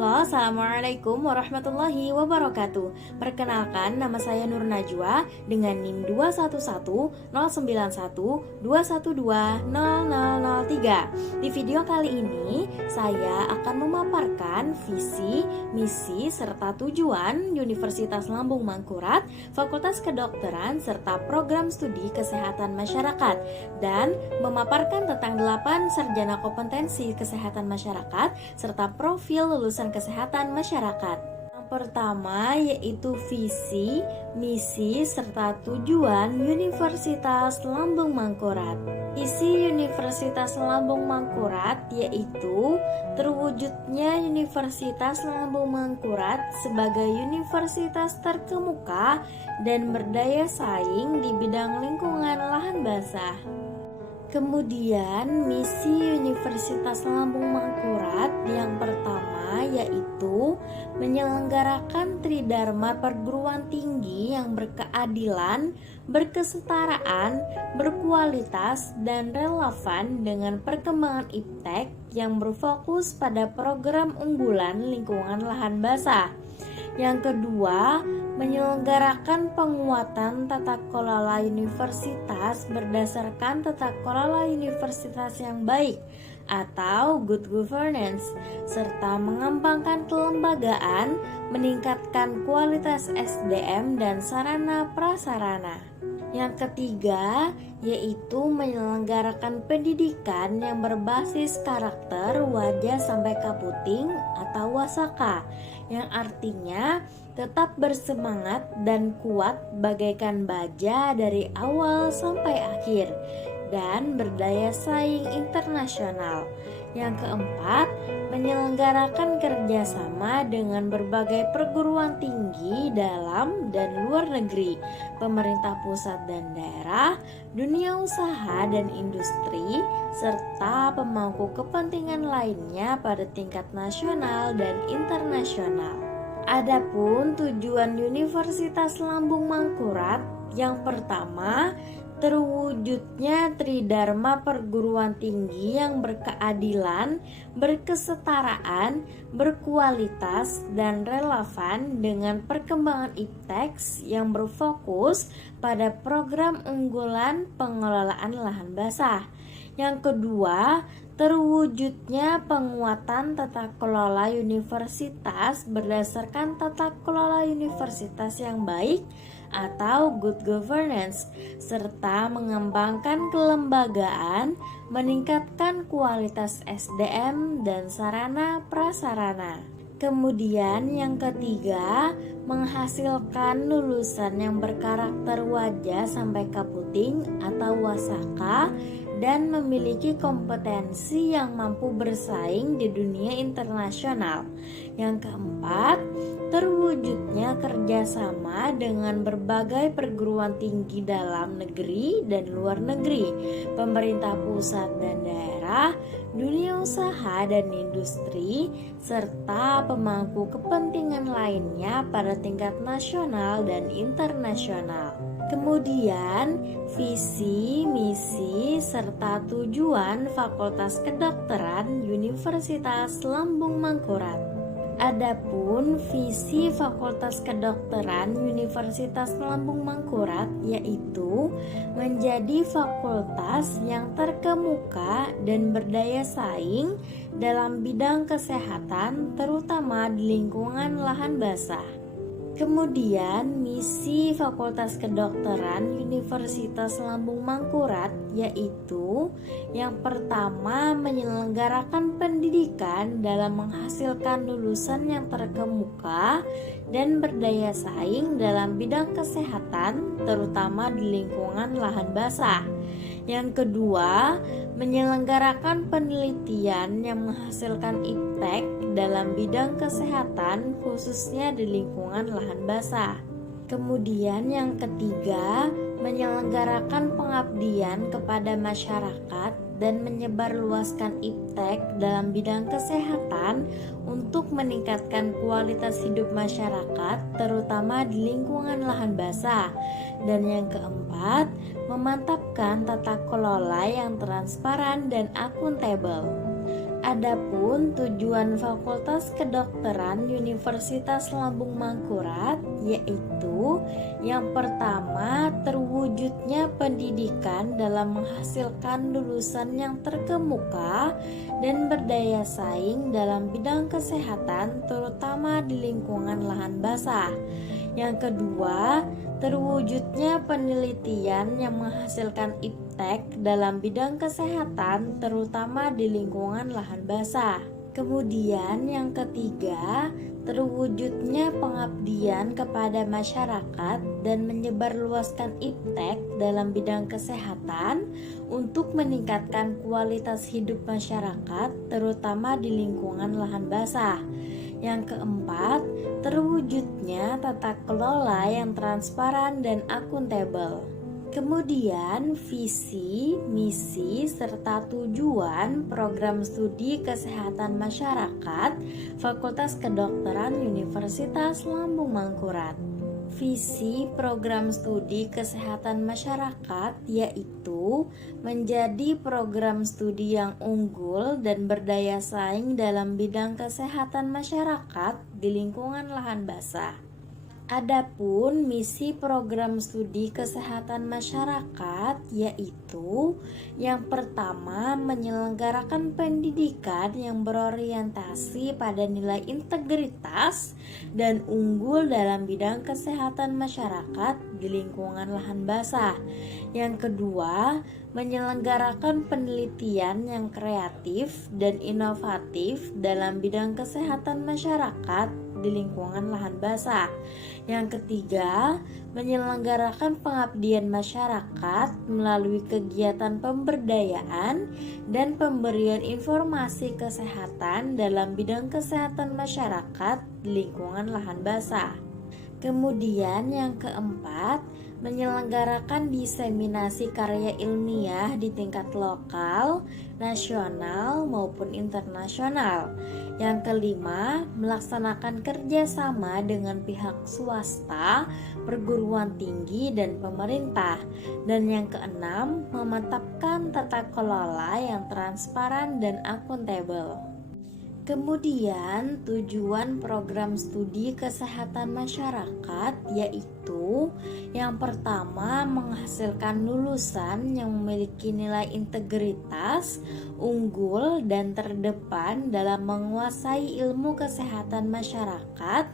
Halo, Assalamualaikum warahmatullahi wabarakatuh. Perkenalkan, nama saya Nur Najwa dengan NIM 2110912120003. Di video kali ini, saya akan memaparkan visi, misi, serta tujuan Universitas Lambung Mangkurat, Fakultas Kedokteran, serta program studi kesehatan masyarakat, dan memaparkan tentang 8 sarjana kompetensi kesehatan masyarakat, serta profil lulusan kesehatan masyarakat. Yang pertama yaitu visi, misi, serta tujuan Universitas Lambung Mangkurat. Visi Universitas Lambung Mangkurat yaitu terwujudnya Universitas Lambung Mangkurat sebagai universitas terkemuka dan berdaya saing di bidang lingkungan lahan basah. Kemudian misi Universitas Lambung Mangkurat yang pertama yaitu menyelenggarakan tridharma perguruan tinggi yang berkeadilan, berkesetaraan, berkualitas, dan relevan dengan perkembangan iptek yang berfokus pada program unggulan lingkungan lahan basah. Yang kedua, menyelenggarakan penguatan tata kelola universitas berdasarkan tata kelola universitas yang baik atau good governance, serta mengembangkan kelembagaan, meningkatkan kualitas SDM dan sarana prasarana. Yang ketiga, yaitu menyelenggarakan pendidikan yang berbasis karakter wajah sampai kaputing atau wasaka, yang artinya tetap bersemangat dan kuat bagaikan baja dari awal sampai akhir dan berdaya saing internasional. Yang keempat, menyelenggarakan kerjasama dengan berbagai perguruan tinggi dalam dan luar negeri, pemerintah pusat dan daerah, dunia usaha dan industri, serta pemangku kepentingan lainnya pada tingkat nasional dan internasional. Adapun tujuan Universitas Lambung Mangkurat yang pertama, terwujudnya tridharma perguruan tinggi yang berkeadilan, berkesetaraan, berkualitas, dan relevan dengan perkembangan iptek yang berfokus pada program unggulan pengelolaan lahan basah. Yang kedua, terwujudnya penguatan tata kelola universitas berdasarkan tata kelola universitas yang baik atau good governance, serta mengembangkan kelembagaan, meningkatkan kualitas SDM dan sarana prasarana. Kemudian yang ketiga, menghasilkan lulusan yang berkarakter wajah sampai kaputing atau wasaka dan memiliki kompetensi yang mampu bersaing di dunia internasional. Yang keempat, terwujudnya kerjasama dengan berbagai perguruan tinggi dalam negeri dan luar negeri, pemerintah pusat dan daerah, dunia usaha dan industri, serta pemangku kepentingan lainnya pada tingkat nasional dan internasional. Kemudian, visi, misi, serta tujuan Fakultas Kedokteran Universitas Lambung Mangkurat. Adapun visi Fakultas Kedokteran Universitas Lambung Mangkurat yaitu menjadi fakultas yang terkemuka dan berdaya saing dalam bidang kesehatan, terutama di lingkungan lahan basah. Kemudian misi Fakultas Kedokteran Universitas Lambung Mangkurat yaitu yang pertama, menyelenggarakan pendidikan dalam menghasilkan lulusan yang terkemuka dan berdaya saing dalam bidang kesehatan, terutama di lingkungan lahan basah. Yang kedua, menyelenggarakan penelitian yang menghasilkan iptek dalam bidang kesehatan khususnya di lingkungan lahan basah. Kemudian yang ketiga, menyelenggarakan pengabdian kepada masyarakat dan menyebarluaskan iptek dalam bidang kesehatan untuk meningkatkan kualitas hidup masyarakat, terutama di lingkungan lahan basah. Dan yang keempat, memantapkan tata kelola yang transparan dan akuntabel. Adapun tujuan Fakultas Kedokteran Universitas Lambung Mangkurat yaitu yang pertama, terwujudnya pendidikan dalam menghasilkan lulusan yang terkemuka dan berdaya saing dalam bidang kesehatan terutama di lingkungan lahan basah. Yang kedua, terwujudnya penelitian yang menghasilkan iptek dalam bidang kesehatan terutama di lingkungan lahan basah. Kemudian yang ketiga, terwujudnya pengabdian kepada masyarakat dan menyebarluaskan iptek dalam bidang kesehatan untuk meningkatkan kualitas hidup masyarakat terutama di lingkungan lahan basah. Yang keempat, terwujudnya tata kelola yang transparan dan akuntabel. Kemudian visi, misi, serta tujuan program studi kesehatan masyarakat Fakultas Kedokteran Universitas Lambung Mangkurat. Visi program studi kesehatan masyarakat yaitu menjadi program studi yang unggul dan berdaya saing dalam bidang kesehatan masyarakat di lingkungan lahan basah. Adapun misi program studi kesehatan masyarakat yaitu yang pertama, menyelenggarakan pendidikan yang berorientasi pada nilai integritas dan unggul dalam bidang kesehatan masyarakat di lingkungan lahan basah. Yang kedua, menyelenggarakan penelitian yang kreatif dan inovatif dalam bidang kesehatan masyarakat di lingkungan lahan basah. Yang ketiga, menyelenggarakan pengabdian masyarakat melalui kegiatan pemberdayaan dan pemberian informasi kesehatan dalam bidang kesehatan masyarakat di lingkungan lahan basah. Kemudian yang keempat, menyelenggarakan diseminasi karya ilmiah di tingkat lokal, nasional maupun internasional. Yang kelima, melaksanakan kerjasama dengan pihak swasta, perguruan tinggi, dan pemerintah. Dan yang keenam, memantapkan tata kelola yang transparan dan akuntabel. Kemudian tujuan program studi kesehatan masyarakat yaitu yang pertama, menghasilkan lulusan yang memiliki nilai integritas, unggul, dan terdepan dalam menguasai ilmu kesehatan masyarakat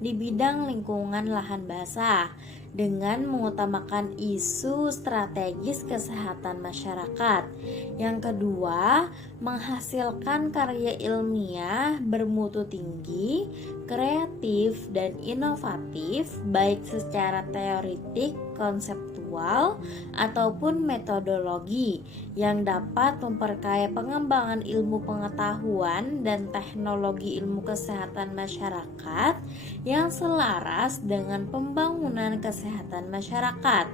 di bidang lingkungan lahan basah dengan mengutamakan isu strategis kesehatan masyarakat. Yang kedua, menghasilkan karya ilmiah bermutu tinggi, kreatif, dan inovatif baik secara teoritik, konseptual, ataupun metodologi yang dapat memperkaya pengembangan ilmu pengetahuan dan teknologi ilmu kesehatan masyarakat yang selaras dengan pembangunan kesehatan masyarakat.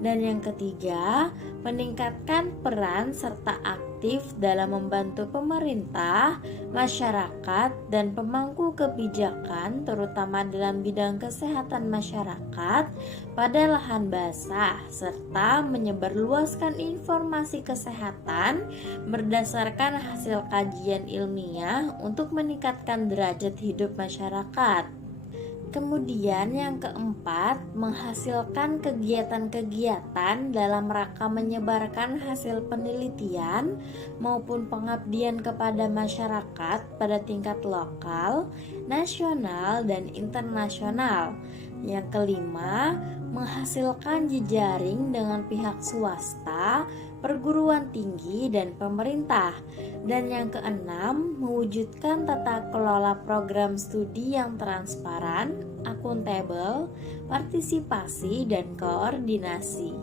Dan yang ketiga, meningkatkan peran serta aktif dalam membantu pemerintah, masyarakat, dan pemangku kebijakan terutama dalam bidang kesehatan masyarakat pada lahan basah serta menyebarluaskan informasi kesehatan berdasarkan hasil kajian ilmiah untuk meningkatkan derajat hidup masyarakat. Kemudian yang keempat, menghasilkan kegiatan-kegiatan dalam rangka menyebarkan hasil penelitian maupun pengabdian kepada masyarakat pada tingkat lokal, nasional, dan internasional. Yang kelima, menghasilkan jejaring dengan pihak swasta, perguruan tinggi, dan pemerintah. Dan yang keenam, mewujudkan tata kelola program studi yang transparan, akuntabel, partisipasi, dan koordinasi.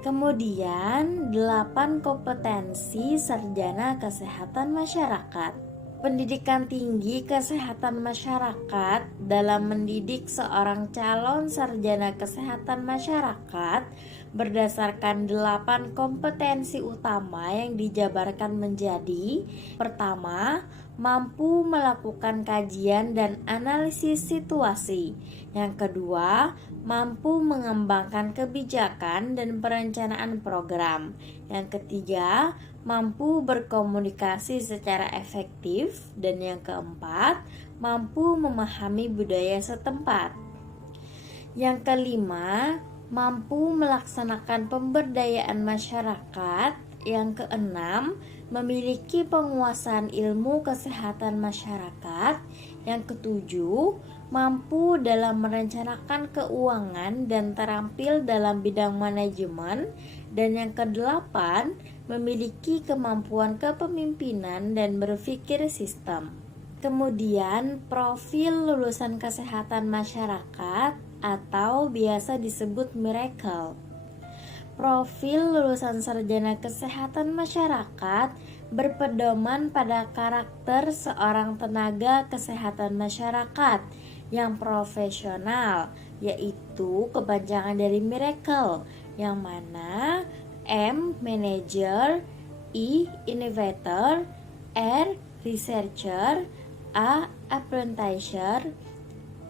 Kemudian, 8 kompetensi sarjana kesehatan masyarakat. Pendidikan tinggi kesehatan masyarakat dalam mendidik seorang calon sarjana kesehatan masyarakat berdasarkan 8 kompetensi utama yang dijabarkan menjadi: pertama, mampu melakukan kajian dan analisis situasi. Yang kedua, mampu mengembangkan kebijakan dan perencanaan program. Yang ketiga, mampu berkomunikasi secara efektif, dan yang keempat, mampu memahami budaya setempat. Yang kelima, mampu melaksanakan pemberdayaan masyarakat. Yang keenam, memiliki penguasaan ilmu kesehatan masyarakat. Yang ketujuh, mampu dalam merencanakan keuangan dan terampil dalam bidang manajemen. Dan yang kedelapan, memiliki kemampuan kepemimpinan dan berpikir sistem. Kemudian, profil lulusan kesehatan masyarakat atau biasa disebut Miracle. Profil lulusan sarjana kesehatan masyarakat berpedoman pada karakter seorang tenaga kesehatan masyarakat yang profesional, yaitu kepanjangan dari Miracle, yang mana M. Manager, I. Innovator, R. Researcher, A. Apprenticer,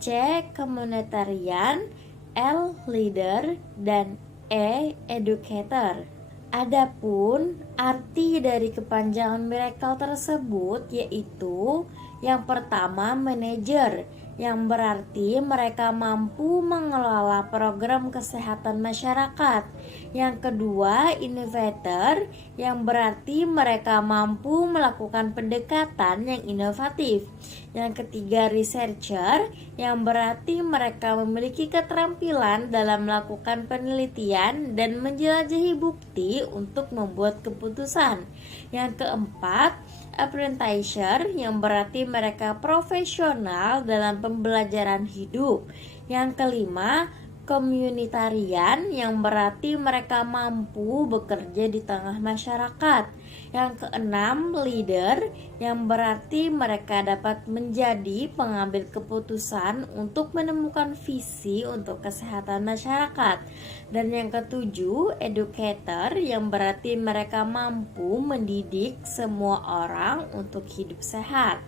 C. Communitarian, L. Leader, dan E. Educator. Adapun arti dari kepanjangan Miracle tersebut yaitu yang pertama manajer, yang berarti mereka mampu mengelola program kesehatan masyarakat. Yang kedua, innovator, yang berarti mereka mampu melakukan pendekatan yang inovatif. Yang ketiga, researcher, yang berarti mereka memiliki keterampilan dalam melakukan penelitian dan menjelajahi bukti untuk membuat keputusan. Yang keempat, apprenticer, yang berarti mereka profesional dalam pembelajaran hidup. Yang kelima, komunitarian, yang berarti mereka mampu bekerja di tengah masyarakat. Yang keenam, leader, yang berarti mereka dapat menjadi pengambil keputusan untuk menemukan visi untuk kesehatan masyarakat. Dan yang ketujuh, educator, yang berarti mereka mampu mendidik semua orang untuk hidup sehat.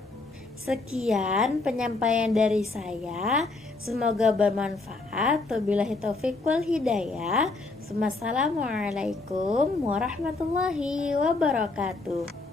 Sekian penyampaian dari saya, semoga bermanfaat. Wabillahi taufiq wal hidayah. Wassalamualaikum warahmatullahi wabarakatuh.